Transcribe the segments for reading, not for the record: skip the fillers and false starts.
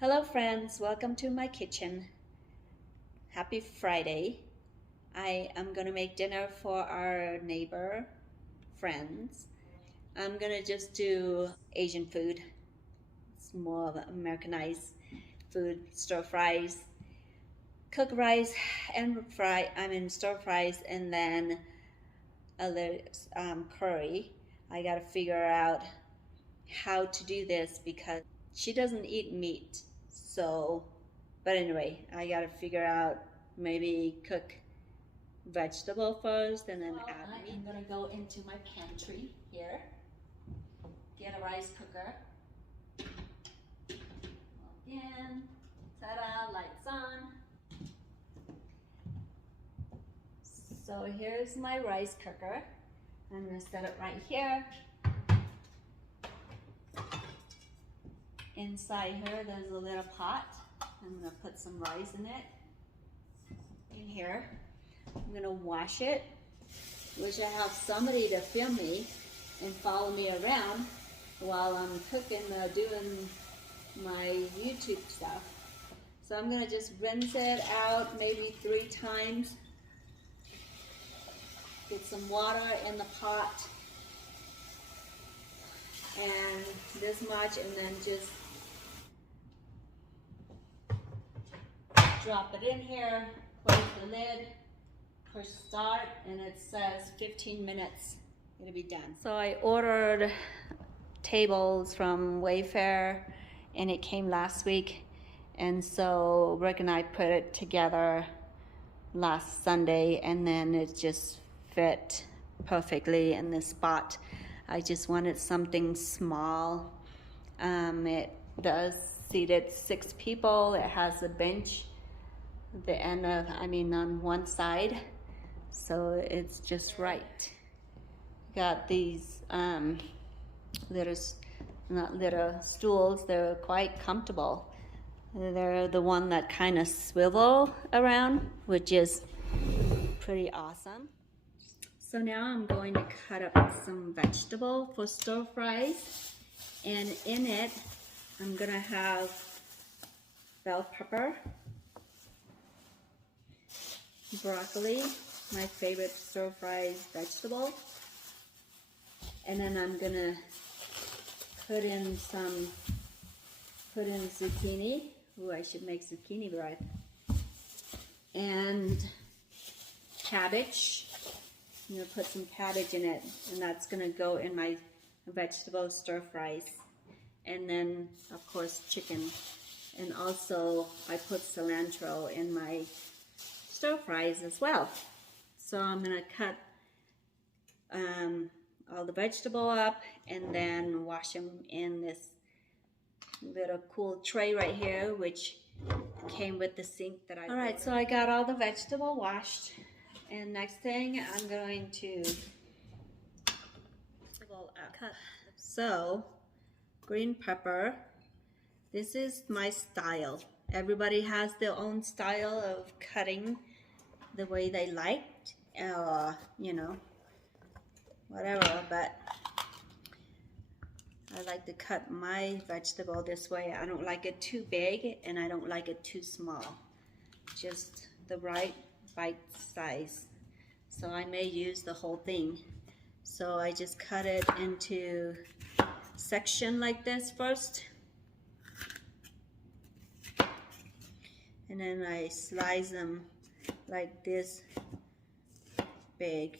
Hello friends, welcome to my kitchen. Happy Friday. I am gonna make dinner for our neighbor friends. I'm gonna just do Asian food. It's more of Americanized food, stir fries, cook rice and stir fries and then a little curry. I gotta figure out how to do this because she doesn't eat meat. But anyway, I gotta figure out maybe cook vegetable first and then add meat. I'm gonna go into my pantry here, get a rice cooker. Again, ta-da, lights on. So here's my rice cooker. I'm gonna set it right here. Inside here, there's a little pot. I'm gonna put some rice in it. In here, I'm gonna wash it. Wish I have somebody to film me and follow me around while I'm cooking, doing my YouTube stuff. So I'm gonna just rinse it out maybe 3 times. Get some water in the pot and this much, and then just drop it in here, close the lid, push start, and it says 15 minutes it'll be done. So I ordered tables from Wayfair and it came last week, and so Rick and I put it together last Sunday and then it just fit perfectly in this spot. I just wanted something small. It does seated 6 people. It has a bench on one side, so it's just right. Got these little stools. They're quite comfortable. They're the one that kind of swivel around, which is pretty awesome. So now I'm going to cut up some vegetable for stir fries, and in it I'm gonna have bell pepper, broccoli, my favorite stir fry vegetable, and then I'm gonna put in zucchini. Ooh, I should make zucchini bread. And cabbage. I'm gonna put some cabbage in it, and that's gonna go in my vegetable stir fries. And then, of course, chicken. And also, I put cilantro in my stir fries as well. So I'm gonna cut all the vegetable up and then wash them in this little cool tray right here, which came with the sink that I ordered. All right, so I got all the vegetable washed, and next thing I'm going to cut. So green pepper. This is my style. Everybody has their own style of cutting the way they liked, you know, whatever, but I like to cut my vegetable this way. I don't like it too big and I don't like it too small. Just the right bite size. So I may use the whole thing. So I just cut it into section like this first. And then I slice them like this big.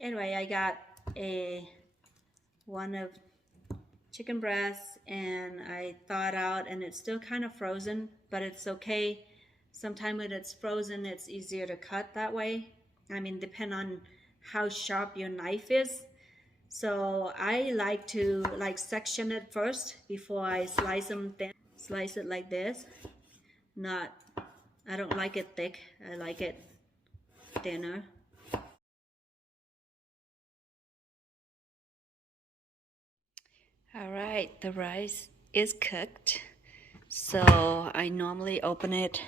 Anyway, I got one of chicken breast and I thawed out, and it's still kind of frozen, but it's okay. Sometimes when it's frozen, it's easier to cut that way. I mean, depend on how sharp your knife is. So I like to section it first before I slice them thin. Slice it like this. I don't like it thick. I like it thinner. All right, the rice is cooked. So I normally open it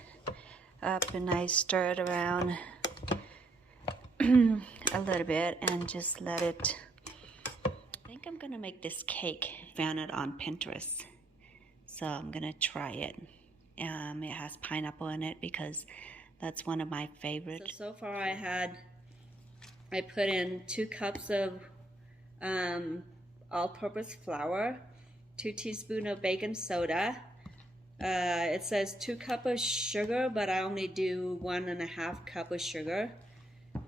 up and I stir it around a little bit and just let it. I think I'm gonna make this cake. Found it on Pinterest, so I'm gonna try it. It has pineapple in it because that's one of my favorites. So far I put in 2 cups of all-purpose flour, 2 teaspoons of baking soda. It says 2 cups of sugar, but I only do 1.5 cups of sugar.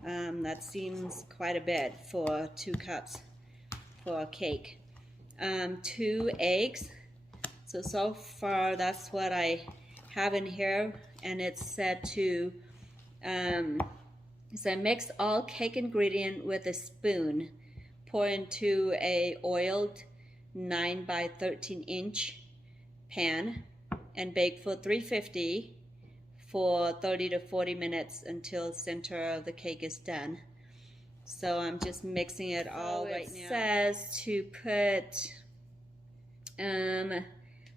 That seems quite a bit for 2 cups for a cake. 2 eggs. So far that's what I have in here, and it's said to mix all cake ingredient with a spoon. Pour into a oiled 9 by 13 inch pan and bake for 350 for 30 to 40 minutes until the center of the cake is done. So I'm just mixing it all right now. It says to put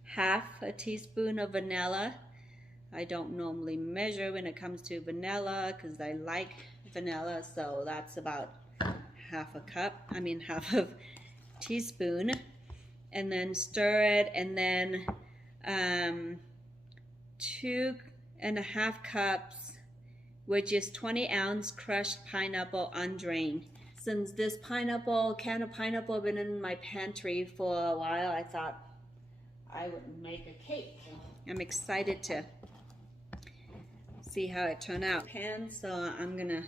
half a teaspoon of vanilla. I don't normally measure when it comes to vanilla because I like vanilla, so that's about half of teaspoon, and then stir it, and then 2.5 cups, which is 20 ounce crushed pineapple undrained. Since this can of pineapple been in my pantry for a while, I thought I would make a cake. I'm excited to see how it turned out. So I'm gonna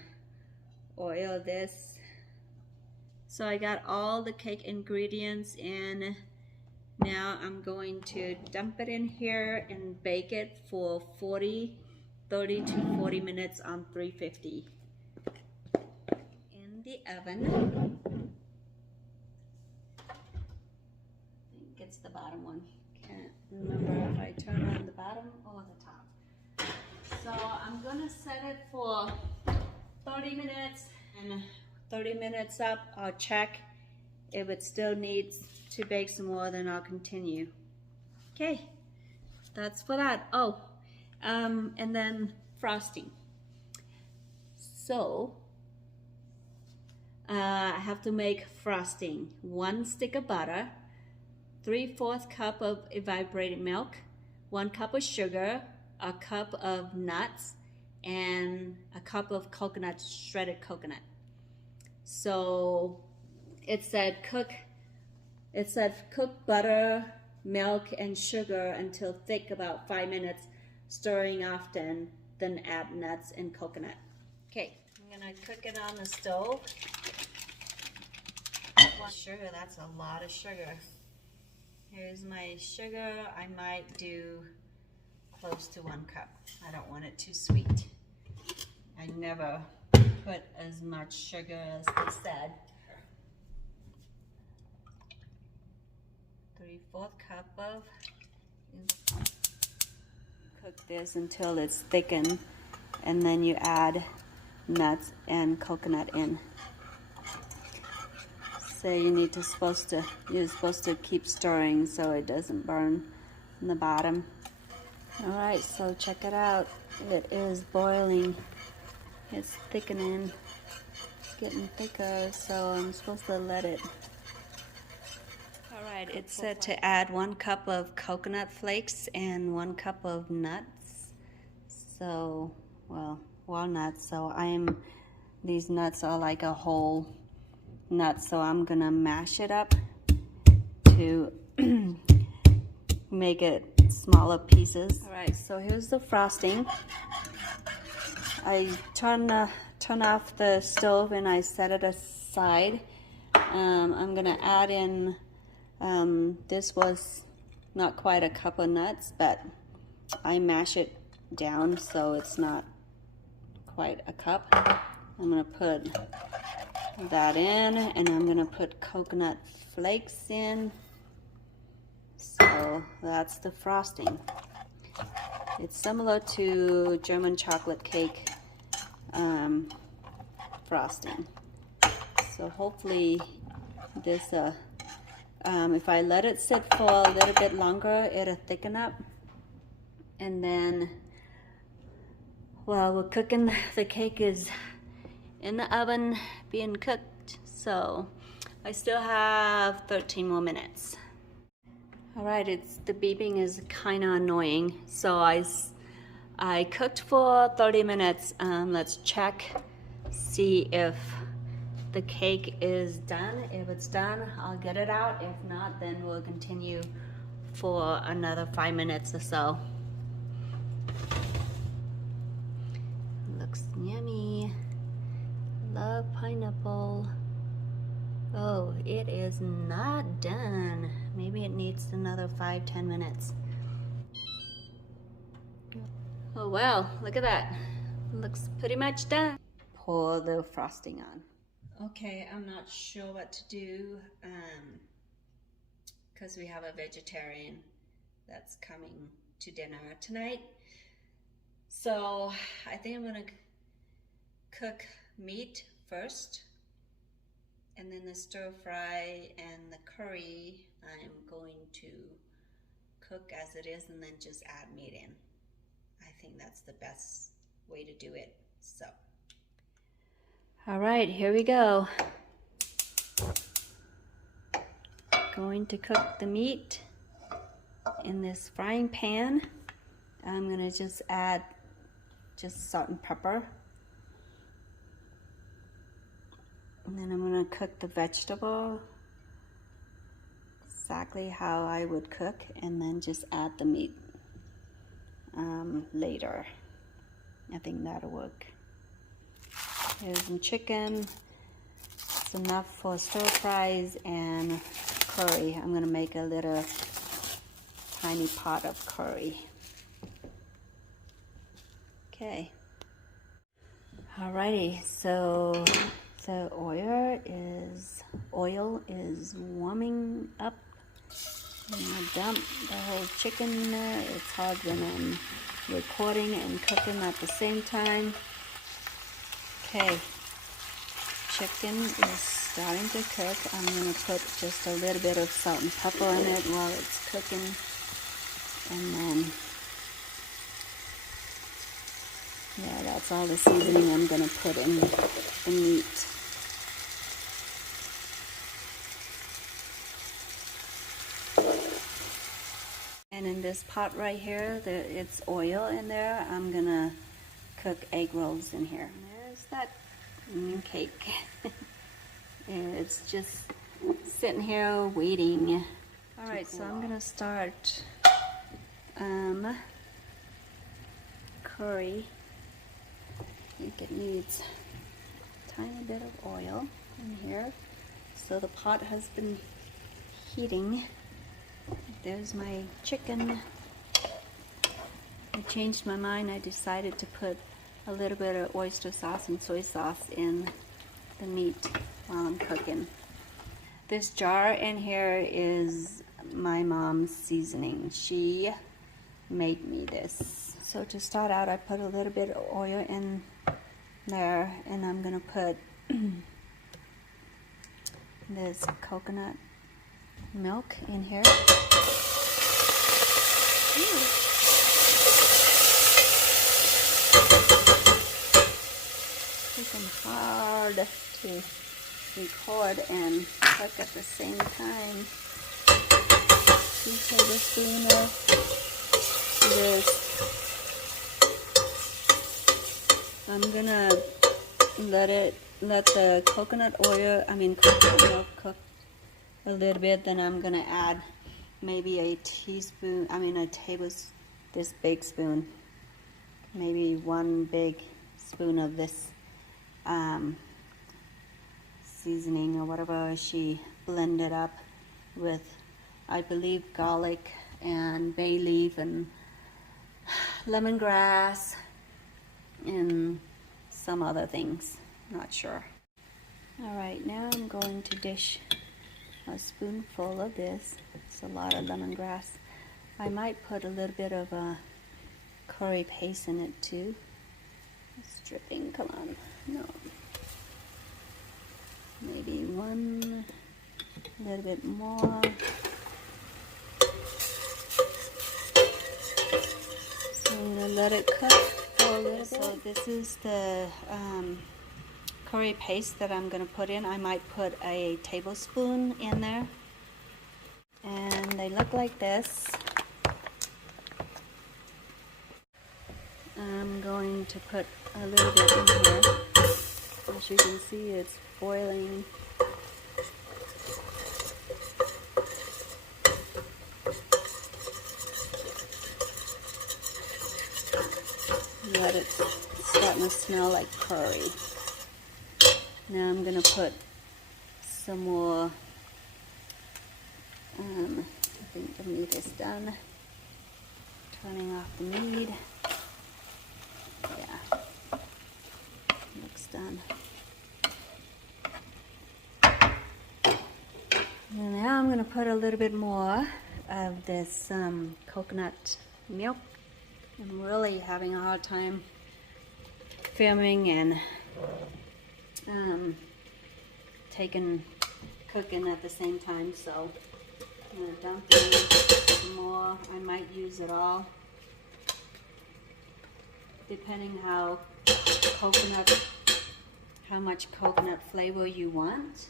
oil this. So I got all the cake ingredients in. Now I'm going to dump it in here and bake it for 30 to 40 minutes on 350 in the oven. I think it's the bottom one. Can't remember if I turn on the bottom or the top. So I'm gonna set it for 30 minutes, and 30 minutes up, I'll check. If it still needs to bake some more, then I'll continue. Okay, that's for that. Oh, and then frosting. So I have to make frosting. 1 stick of butter, 3/4 cup of evaporated milk, 1 cup of sugar, a cup of nuts, and a cup of coconut, shredded coconut. So it said cook butter, milk, and sugar until thick, about 5 minutes, stirring often, then add nuts and coconut. Okay, I'm gonna cook it on the stove. Sugar, that's a lot of sugar. Here's my sugar. I might do close to 1 cup. I don't want it too sweet. I never put as much sugar as they said. 3/4 cup of. Cook this until it's thickened, and then you add nuts and coconut in. So you're supposed to keep stirring so it doesn't burn in the bottom. All right, so check it out. It is boiling. It's thickening. It's getting thicker, so I'm supposed to let it. All right, it said to add 1 cup of coconut flakes and 1 cup of nuts. So, well, walnuts. So these nuts are like a whole nut, so I'm gonna mash it up to make it smaller pieces. All right, so here's the frosting. I turn off the stove and I set it side. I'm gonna add in, this was not quite a cup of nuts, but I mash it down so it's not quite a cup. I'm gonna put that in, and I'm gonna put coconut flakes in. So that's the frosting. It's similar to German chocolate cake frosting. So hopefully this, if I let it sit for a little bit longer, it'll thicken up. And then while we're cooking, the cake is in the oven being cooked. So I still have 13 more minutes. All right, the beeping is kind of annoying. So I cooked for 30 minutes. Let's check, see if the cake is done. If it's done, I'll get it out. If not, then we'll continue for another 5 minutes or so. Looks yummy. Love pineapple. Oh, it is not done. Maybe it needs another 5-10 minutes. Oh wow, look at that. Looks pretty much done. Pour the frosting on. Okay, I'm not sure what to do because we have a vegetarian that's coming to dinner tonight. So I think I'm gonna cook meat first, and then the stir fry and the curry I'm going to cook as it is and then just add meat in. I think that's the best way to do it. So, all right, here we go. Going to cook the meat in this frying pan. I'm gonna just add salt and pepper. And then I'm gonna cook the vegetable exactly how I would cook, and then just add the meat later. I think that'll work. Here's some chicken. It's enough for stir fries and curry. I'm gonna make a little tiny pot of curry. Okay. Alrighty, so the oil is warming up. I'm gonna dump the whole chicken in there. It's hard when I'm recording and cooking at the same time. Okay, chicken is starting to cook. I'm gonna put just a little bit of salt and pepper in it while it's cooking, and then yeah, that's all the seasoning I'm gonna put in the meat. And in this pot right here, it's oil in there. I'm gonna cook egg rolls in here. There's that cake. It's just sitting here waiting. All right, so I'm gonna start curry. I think it needs a tiny bit of oil in here. So the pot has been heating. There's my chicken. I changed my mind. I decided to put a little bit of oyster sauce and soy sauce in the meat while I'm cooking. This jar in here is my mom's seasoning. She made me this. So to start out, I put a little bit of oil in there, and I'm gonna put this coconut milk in here. It's hard to record and cook at the same time. 2 tablespoons of this. I'm gonna let the coconut milk cook a little bit. Then I'm gonna add maybe a tablespoon, this big spoon, maybe 1 big spoon of this seasoning or whatever she blended up with, I believe, garlic and bay leaf and lemongrass and some other things, not sure. All right, now I'm going to dish a spoonful of this. It's a lot of lemongrass. I might put a little bit of a curry paste in it too. It's dripping, come on, no. Maybe one, a little bit more. So I'm gonna let it cook for a little bit. So this is the curry paste that I'm gonna put in. I might put a tablespoon in there. And they look like this. I'm going to put a little bit in here. As you can see, it's boiling. But it's starting to smell like curry. Now I'm going to put some more, I think the meat is done. Turning off the meat. Yeah, looks done. And now I'm going to put a little bit more of this coconut milk. I'm really having a hard time filming and cooking at the same time, so I'm going to dump in some more. I might use it all, depending how much coconut flavor you want.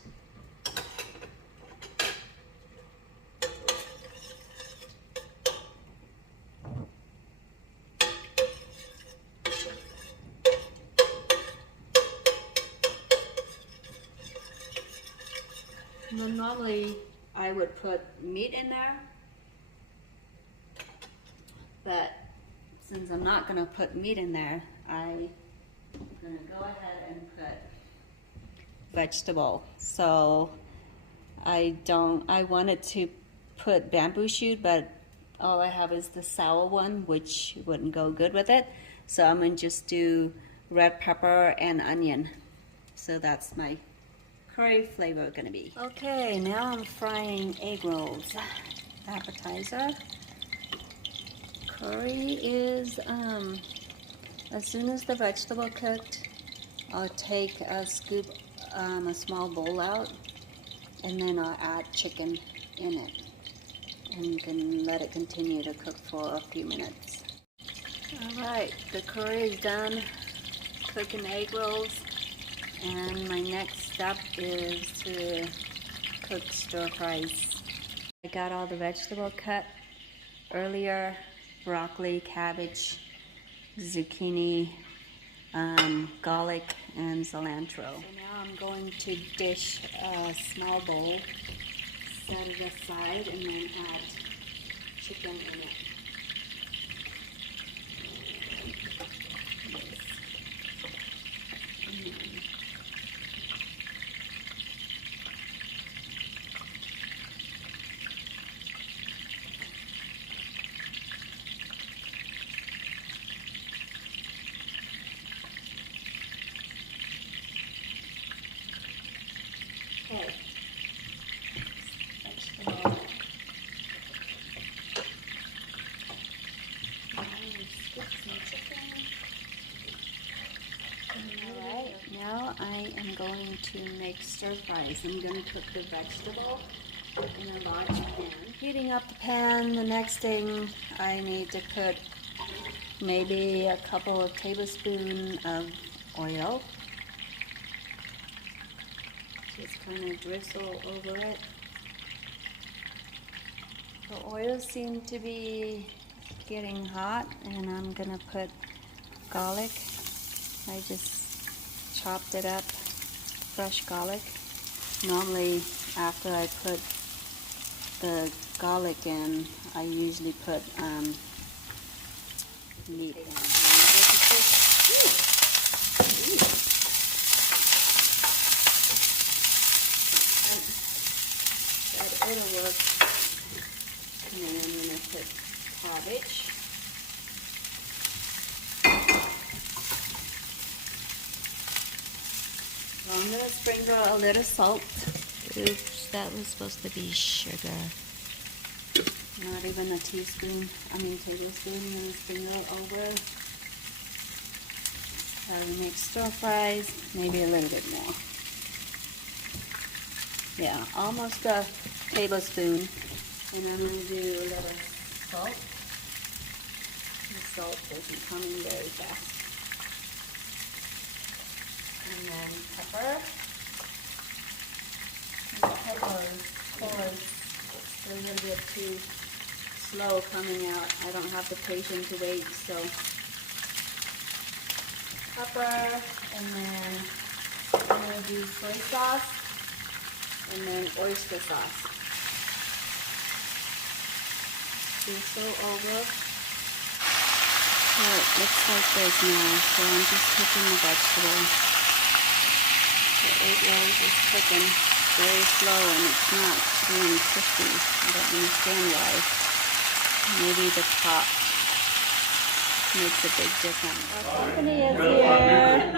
Well, normally I would put meat in there, but since I'm not going to put meat in there, I'm going to go ahead and put vegetable. So I wanted to put bamboo shoot, but all I have is the sour one, which wouldn't go good with it. So I'm going to just do red pepper and onion. So that's my curry flavor gonna be. Okay, now I'm frying egg rolls. Appetizer. Curry is, as soon as the vegetable cooked, I'll take a scoop, a small bowl out, and then I'll add chicken in it. And you can let it continue to cook for a few minutes. Alright, the curry is done. Cooking egg rolls. And my next step is to cook stir fries. I got all the vegetable cut earlier, broccoli, cabbage, zucchini, garlic, and cilantro. So now I'm going to dish a small bowl, set it aside, and then add chicken in it. Okay. Vegetable. Alright, now I am going to make stir fries. I'm going to cook the vegetable in a large pan. Heating up the pan, the next thing I need to put maybe a couple of tablespoons of oil. Just kind of drizzle over it. The oil seems to be getting hot, and I'm gonna put garlic. I just chopped it up, fresh garlic. Normally after I put the garlic in, I usually put meat in. it'll work. And then I'm going to put cabbage. So I'm going to sprinkle a little salt. Oops, that was supposed to be sugar. Not even a tablespoon. I'm going to sprinkle it over. Try to make stir fries, maybe a little bit more. Yeah, almost a tablespoon. And I'm going to do a little salt. The salt isn't coming very fast. And then pepper. And the pepper, of course, it's a little bit too slow coming out. I don't have the patience to wait, so pepper, and then I'm going to do soy sauce, and then oyster sauce. So over. So it looks like this now. So I'm just cooking the vegetables. The egg rolls is cooking very slow and it's not being crispy. I don't understand why. Maybe the top makes a big difference. Our company is here.